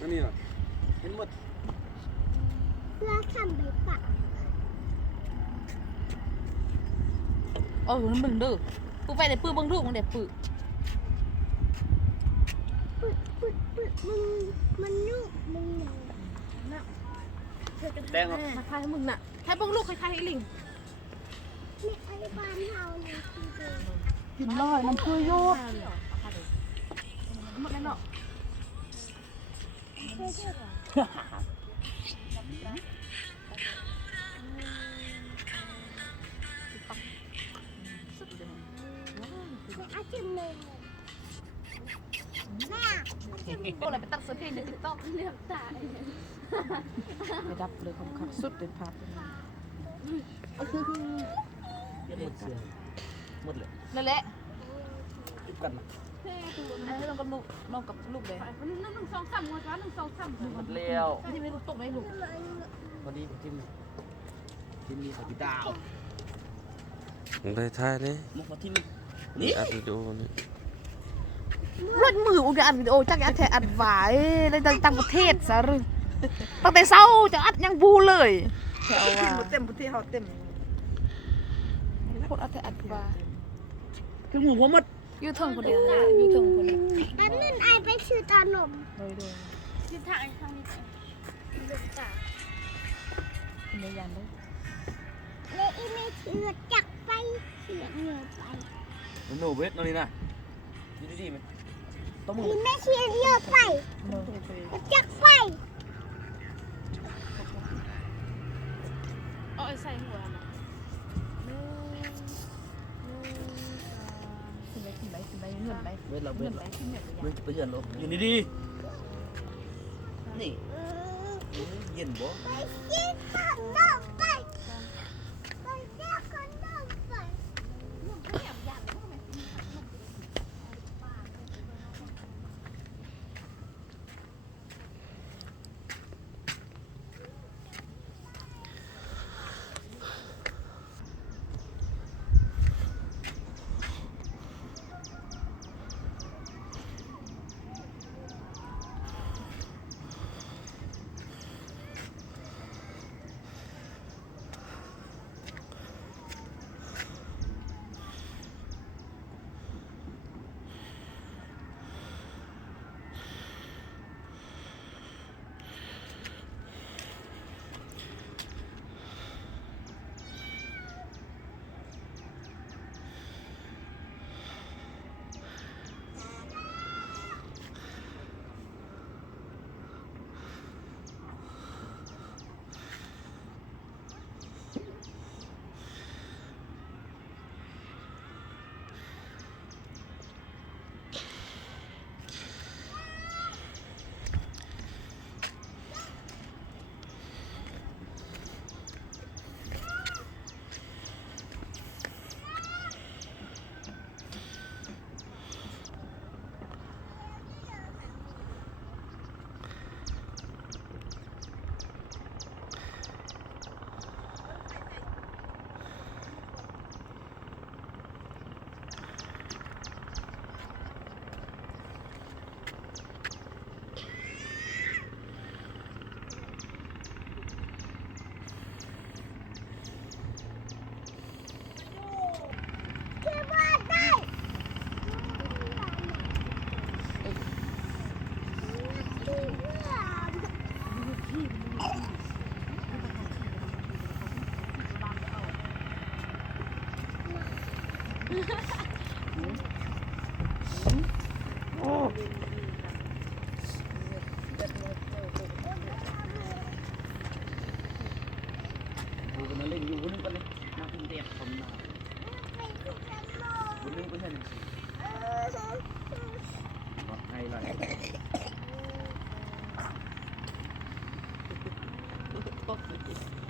นั่นนี่น่ะเห็นหมดเพื่อทำไปปะnó mừng được cứ vậy để pư bưng thuốc đẹp pư มันลูกมึงแดงเหรอ mà khai mừng nè khai bưng lúc khai khai cái lình นี่ไอ้บ้านเราเนี่ยคือเดิม กินลอยน้ำพุโยกหมดแล้วเนาะ เพื่อเดิมอาจิ้มเลยแม่ พวกอะไรไปตั้งเสื้อเพลงในติ๊กต็อก เลือกตา ไปดับเลยของขับสุดเด็ดขาด หมดเสียหมดเลย นั่นแหละ ติดกันนะ อันนี้น้องกับลูกน้องกับลูกเลย 1 2 3งวดว่า1 2 3 หมดแล้ว ที่ไม่ลูกตกไหมลูก พอดีจิ้มนี่ของพี่ดาว ได้ท่านี่ มุกมาที่นี่ อัดวิดีโอนี่ รถมืออุกจะอัดวิดีโอจักอัดแทอัดหวายเลยต่างประเทศซะหรือตั้งแต่เช้าจะอัดยังบูเลยแถวว่า เต็มพื้นที่เฮาเต็ม พูดอัดแต่อัดหวาย คือหมูผมหมด ยูเทิงคนเดียวยูเทิงคนเดียว แล้วนั่นไอไปซื้อขนม เลยด้วย ซื้อทางทางนี้เลือกตา คนเดียวยันด้วย แล้วอีไม่เชื่อจักไปเสียเงินไป หนูเวทนั่นนี่นะดีไหมต้องมือ อีไม่เชื่อเยอะไปจักไป เอาใส่หัวมา ขึ้นไปเงินไป เวทเราเว เงิ ท นไปขึ้นเงินไป เวทจะไปเยือนโลกอยู่ดีๆนี่เย็นบ่ ไปซื้อขนมไปไปซื้อขนมไป ดูกันเล่นอยู่คนนึงกันเลยน้ำพึ่งเตียบผมมาคนนึงก็เห็นปลอดภัยเลย เ